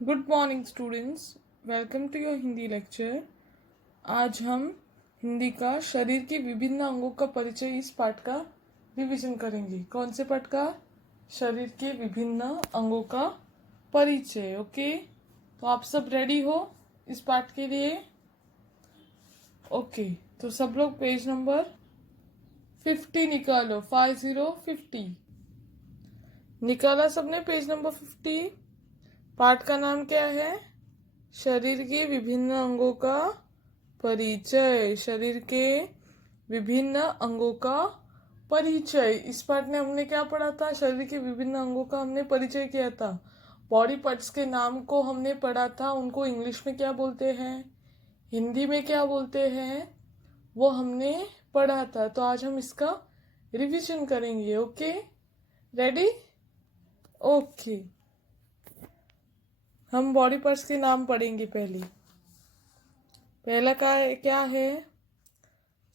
Good morning students, welcome to your Hindi lecture. आज हम हिंदी का शरीर के विभिन्न अंगों का परिचय इस पाठ का रिवीजन करेंगे। कौन से पाठ का? शरीर के विभिन्न अंगों का परिचय। ओके, तो आप सब रेडी हो इस पाठ के लिए? ओके, तो सब लोग पेज नंबर 50 निकालो। 50 निकाला सबने पेज नंबर 50। पाठ का नाम क्या है? शरीर के विभिन्न अंगों का परिचय। शरीर के विभिन्न अंगों का परिचय। इस पाठ में हमने क्या पढ़ा था? शरीर के विभिन्न अंगों का हमने परिचय किया था। बॉडी पार्ट्स के नाम को हमने पढ़ा था, उनको इंग्लिश में क्या बोलते हैं, हिंदी में क्या बोलते हैं, वो हमने पढ़ा था। तो आज हम इसका रिवीजन करेंगे। Okay, ready? ओके, हम बॉडी पार्ट्स के नाम पढ़ेंगे। पहला का क्या है?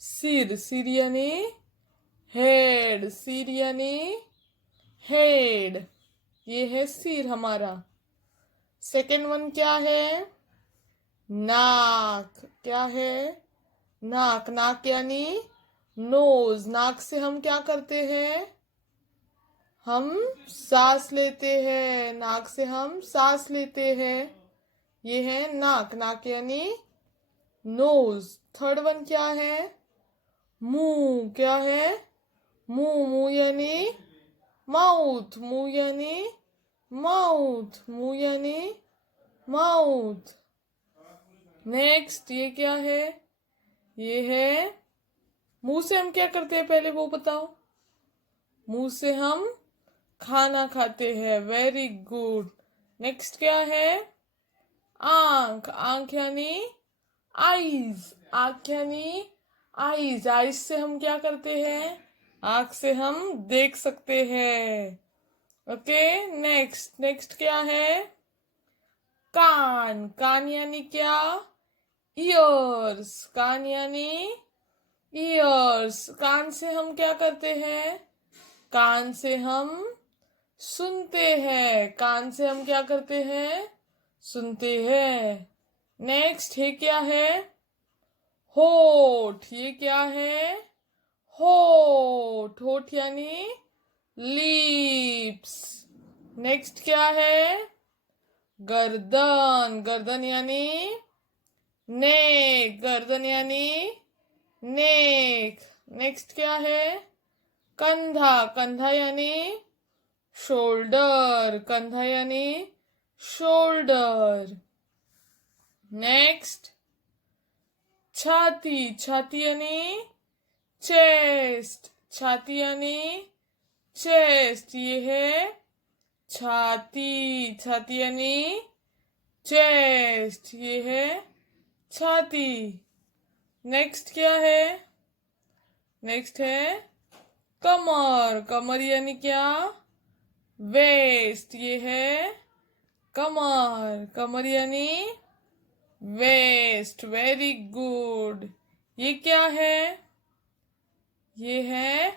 सिर। सिर यानी हेड। सिर यानी हेड, ये है सिर हमारा। सेकेंड वन क्या है? नाक। क्या है? नाक। नाक यानी नोज। नाक से हम क्या करते हैं? हम सांस लेते हैं। नाक से हम सांस लेते हैं, ये है नाक। नाक यानी नोज। थर्ड वन क्या है? मुंह। क्या है? मुंह। मुंह यानी माउथ। मुंह यानी माउथ। मुंह यानी माउथ। नेक्स्ट ये क्या है? ये है मुंह से हम क्या करते हैं, पहले वो बताओ। मुंह से हम खाना खाते हैं। Very good. नेक्स्ट क्या है? आंख। आंख यानी आईज। आंख यानी आईज। आईज से हम क्या करते हैं? आंख से हम देख सकते हैं। Okay, next. नेक्स्ट क्या है? कान। कान यानी क्या? ईयर्स। कान यानी ईयर्स। कान से हम क्या करते हैं? कान से हम सुनते हैं। कान से हम क्या करते हैं? सुनते हैं। नेक्स्ट ये क्या है? होठ। ये क्या है? होठ। होठ यानी लिप्स। नेक्स्ट क्या है? गर्दन। गर्दन यानी नेक। गर्दन यानी नेक। नेक्स्ट क्या है? कंधा। कंधा यानी शोल्डर। कंधा यानी शोल्डर। नेक्स्ट छाती। छाती यानी चेस्ट। छाती यानी चेस्ट, ये है छाती। छाती यानी चेस्ट, ये है छाती। नेक्स्ट क्या है? नेक्स्ट है कमर। कमर यानी क्या? वेस्ट, ये है कमर। कमर यानी वेस्ट। Very good. ये क्या है? ये है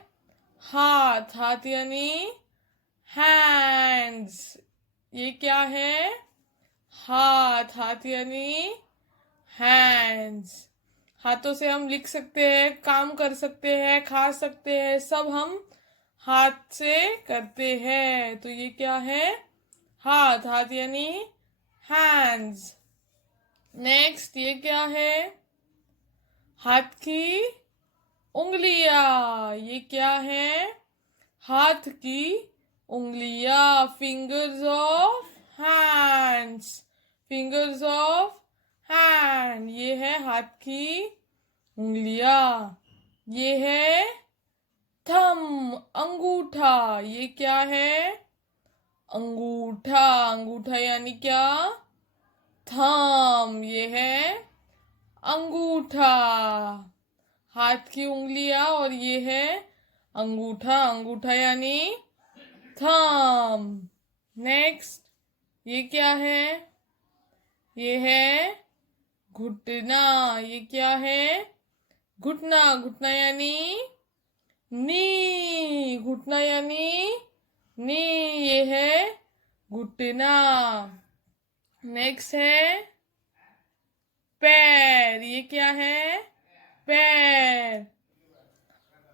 हाथ। हाथ यानी हैंड्स। ये क्या है? हाथ। हाथ यानी हैंड्स। हाथों से हम लिख सकते हैं, काम कर सकते हैं, खा सकते हैं, सब हम हाथ से करते हैं। तो ये क्या है? हाथ। हाथ यानी हैंड्स। नेक्स्ट ये क्या है? हाथ की उंगलियां। ये क्या है? हाथ की उंगलियां। Fingers of hands. Fingers of hand, ये है हाथ की उंगलियां। ये है थंब, अंगूठा। ये क्या है? अंगूठा। अंगूठा यानी क्या? थंब, ये है अंगूठा। हाथ की उंगलियां और ये है अंगूठा। अंगूठा यानी थंब। नेक्स्ट ये क्या है? ये है घुटना। ये क्या है? घुटना। घुटना यानी नी। घुटना यानी नी, ये है घुटना। नेक्स्ट है पैर। ये क्या है? पैर।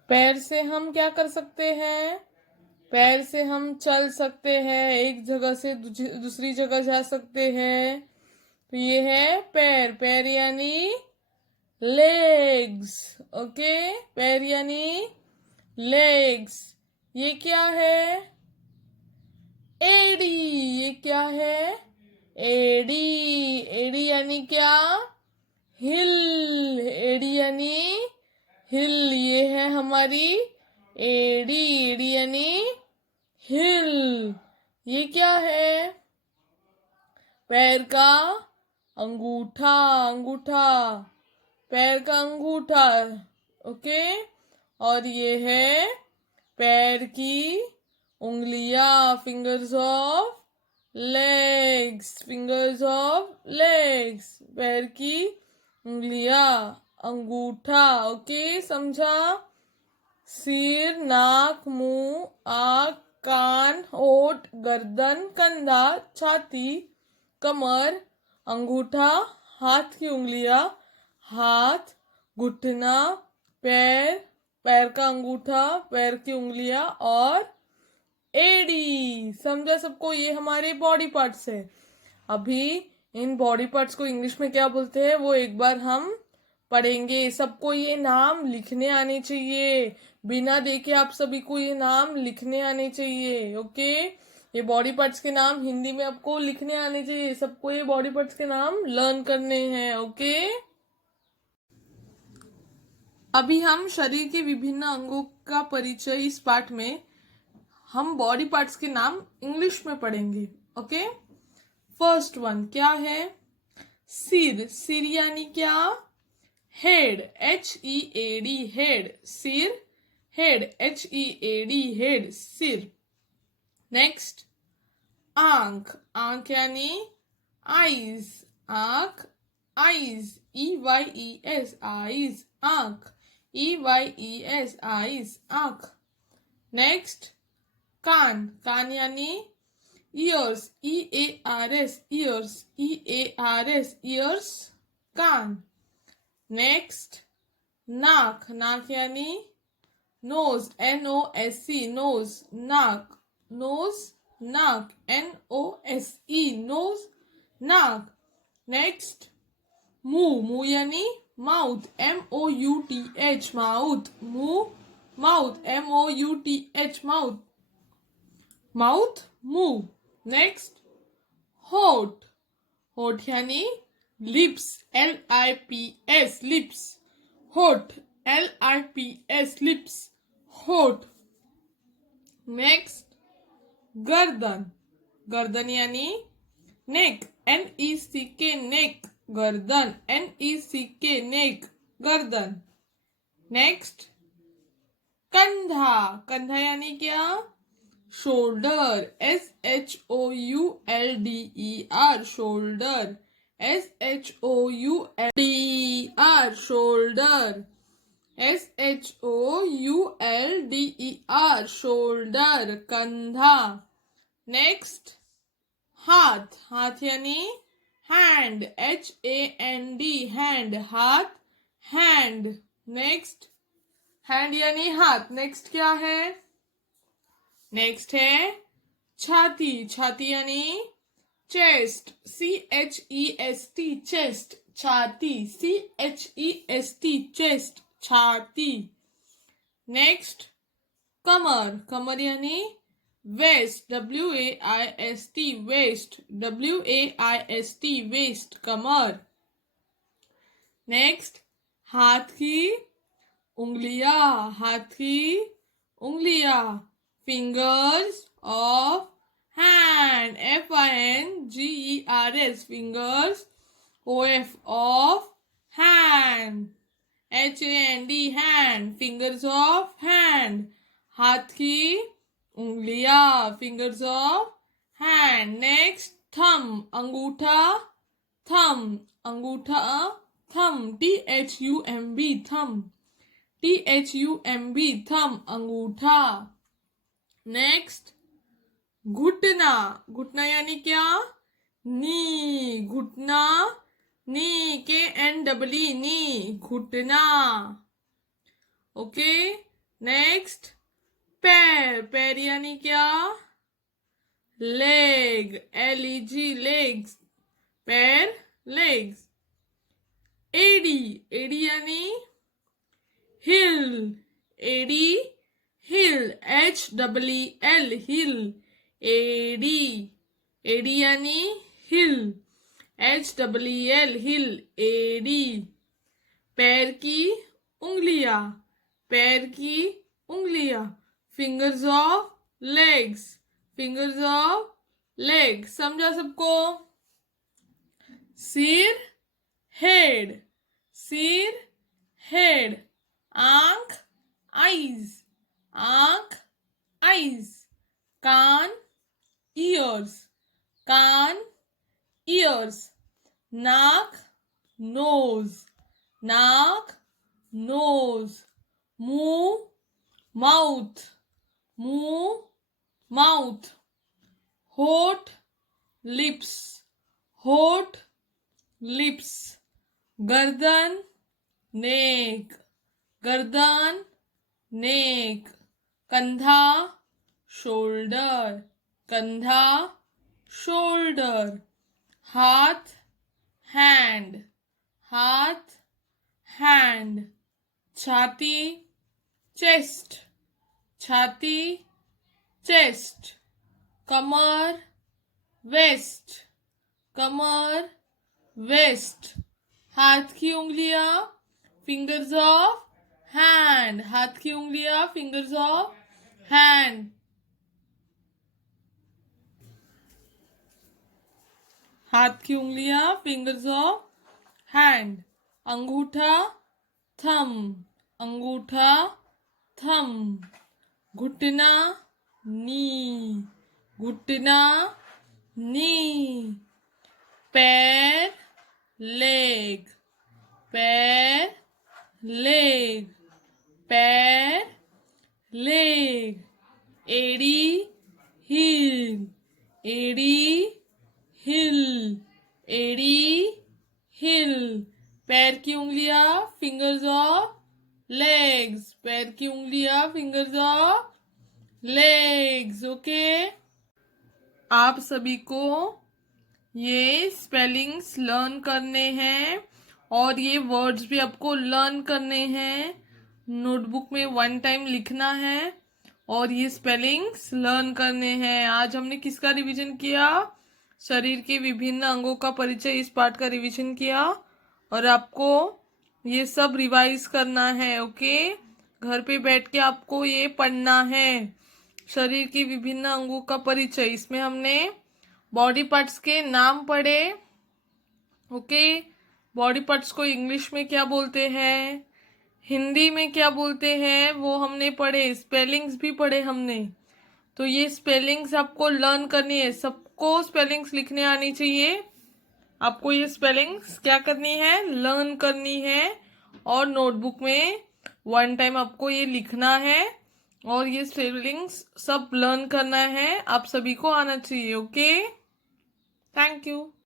पैर से हम क्या कर सकते हैं? पैर से हम चल सकते हैं, एक जगह से दूसरी जगह जा सकते हैं। तो ये है पैर। पैर यानी लेग्स। ओके, पैर यानी लेग्स। ये क्या है? एडी। ये क्या है? एडी। एडी यानी क्या? हिल। एडी यानी हिल। ये है हमारी एडी। एडी यानी हिल। ये क्या है? पैर का अंगूठा। अंगूठा, पैर का अंगूठा। ओके, और ये है पैर की उंगलियां, fingers of legs. Fingers of legs, पैर की उंगलियां, अंगूठा। ओके, समझा? सिर, नाक, मुंह, आँख, कान, होठ, गर्दन, कंधा, छाती, कमर, अंगूठा, हाथ की उंगलियां, हाथ, घुटना, पैर, पैर का अंगूठा, पैर की उंगलियां और एडी। समझा सबको? ये हमारे बॉडी पार्ट्स है। अभी इन बॉडी पार्ट्स को इंग्लिश में क्या बोलते हैं वो एक बार हम पढ़ेंगे। सबको ये नाम लिखने आने चाहिए, बिना देखे आप सभी को ये नाम लिखने आने चाहिए। ओके, ये बॉडी पार्ट्स के नाम हिंदी में आपको लिखने आने चाहिए। सबको ये बॉडी पार्ट्स के नाम लर्न करने हैं। ओके, अभी हम शरीर के विभिन्न अंगों का परिचय इस पाठ में हम बॉडी पार्ट्स के नाम इंग्लिश में पढ़ेंगे। ओके, फर्स्ट वन क्या है? सिर। सिर यानी क्या? हेड। HEAD, head. सिर, हेड। HEAD, हेड, सिर। नेक्स्ट, आंख। आंख यानी आईज। आंख, आईज। EYES, आईज, आंख। EYES, आईज, आंख। नेक्स्ट, कान। कान यानी ears. EARS, ears. EARS, ears, कान। नेक्स्ट, नाक। नाक यानी नोज। NOSE, नोज, नाक। नोज, नाक। NOSE, नोज, नाक। नेक्स्ट, मुंह। मुंह यानी माउथ। MOUTH, mouth. मुंह, माउथ। MOUTH, mouth. माउथ, मुंह। नेक्स्ट, होठ। होठ यानी लिप्स। LIPS, lips. होठ। LIPS, लिप्स, होठ। नेक्स्ट, गर्दन। गर्दन यानी नेक। NECK, नेक। गर्दन। NECK, नेक, गर्दन। नेक्स्ट, कंधा। कंधा यानी क्या? Shoulder. SHOULDER, shoulder. SHOULDER, shoulder. SHOULDER, shoulder, कंधा। नेक्स्ट, हाथ। हाथ यानी हैंड। HAND, हैंड, हाथ, हैंड। नेक्स्ट, हैंड यानी हाथ। नेक्स्ट क्या है? नेक्स्ट है छाती। छाती यानी चेस्ट। CHEST, चेस्ट, छाती। CHEST, चेस्ट, छाती। नेक्स्ट, कमर। कमर यानी waist. WAIST, waist. WAIST, waist, कमर। नेक्स्ट, हाथ की उंगलियां। हाथ की उंगलियां, fingers of hand। FINGERS, fingers। OF, of hand। HAND, hand, fingers of hand। हाथ की उंगलियां, fingers of hand। Next, thumb. अंगूठा, थंब। अंगूठा, thumb. THUMB, thumb. THUMB, thumb, अंगूठा। नेक्स्ट, घुटना। घुटना यानी क्या? नी। घुटना, नी, KNEE, नी, घुटना। ओके, नेक्स्ट, पैर, पैर यानी क्या? लेग, LEG, लेग्स, पैर, लेग्स। एडी, एडी यानी हिल, एडी, हिल, HEEL, हिल, एडी, एडी यानी हिल, HEEL, हिल, एडी। पैर की उंगलियां, पैर की उंगलियां, fingers of legs, fingers of leg. समझा सबको? सिर, हेड, सिर, हेड। आंख, आईज, आंख, आईज। कान, ईयर्स, कान, ईयर्स। नाक, नोज, नाक, नोज। मुंह, माउथ, मुंह, माउथ। होठ, लिप्स, होठ, लिप्स। गर्दन, नेक, गर्दन, नेक। कंधा, शोल्डर, कंधा, शोल्डर। हाथ, हैंड, हाथ, हैंड। छाती, चेस्ट, छाती, चेस्ट। कमर, वेस्ट, कमर, वेस्ट। हाथ की उंगलियां, फिंगर्स ऑफ हैंड, हाथ की उंगलियां, फिंगर्स ऑफ हैंड। हाथ की उंगलियां, फिंगर्स ऑफ हैंड। अंगूठा, थम, अंगूठा, थम। घुटना, नी, घुटना, नी। पैर, लेग, पैर, लेग, पैर, लेग। एड़ी, हील, एड़ी, हिल, एड़ी, हिल। पैर की उंगलियां, फिंगर्स ऑफ लेग्स, पैर की उंगलियां, फिंगर्स ऑफ लेग्स। ओके, आप सभी को ये स्पेलिंग्स लर्न करने हैं और ये वर्ड्स भी आपको लर्न करने हैं। नोटबुक में 1 टाइम लिखना है और ये स्पेलिंग्स लर्न करने हैं। आज हमने किसका रिवीजन किया? शरीर के विभिन्न अंगों का परिचय, इस पार्ट का रिवीजन किया और आपको ये सब रिवाइज करना है। ओके, घर पे बैठ के आपको ये पढ़ना है। शरीर के विभिन्न अंगों का परिचय, इसमें हमने बॉडी पार्ट्स के नाम पढ़े। ओके, बॉडी पार्ट्स को इंग्लिश में क्या बोलते हैं, हिंदी में क्या बोलते हैं, वो हमने पढ़े। स्पेलिंग्स भी पढ़े हमने। तो ये स्पेलिंग्स आपको लर्न करनी है। सबको स्पेलिंग्स लिखने आनी चाहिए। आपको ये स्पेलिंग्स क्या करनी है? लर्न करनी है और नोटबुक में 1 टाइम आपको ये लिखना है और ये स्पेलिंग्स सब लर्न करना है। आप सभी को आना चाहिए। Okay, thank you.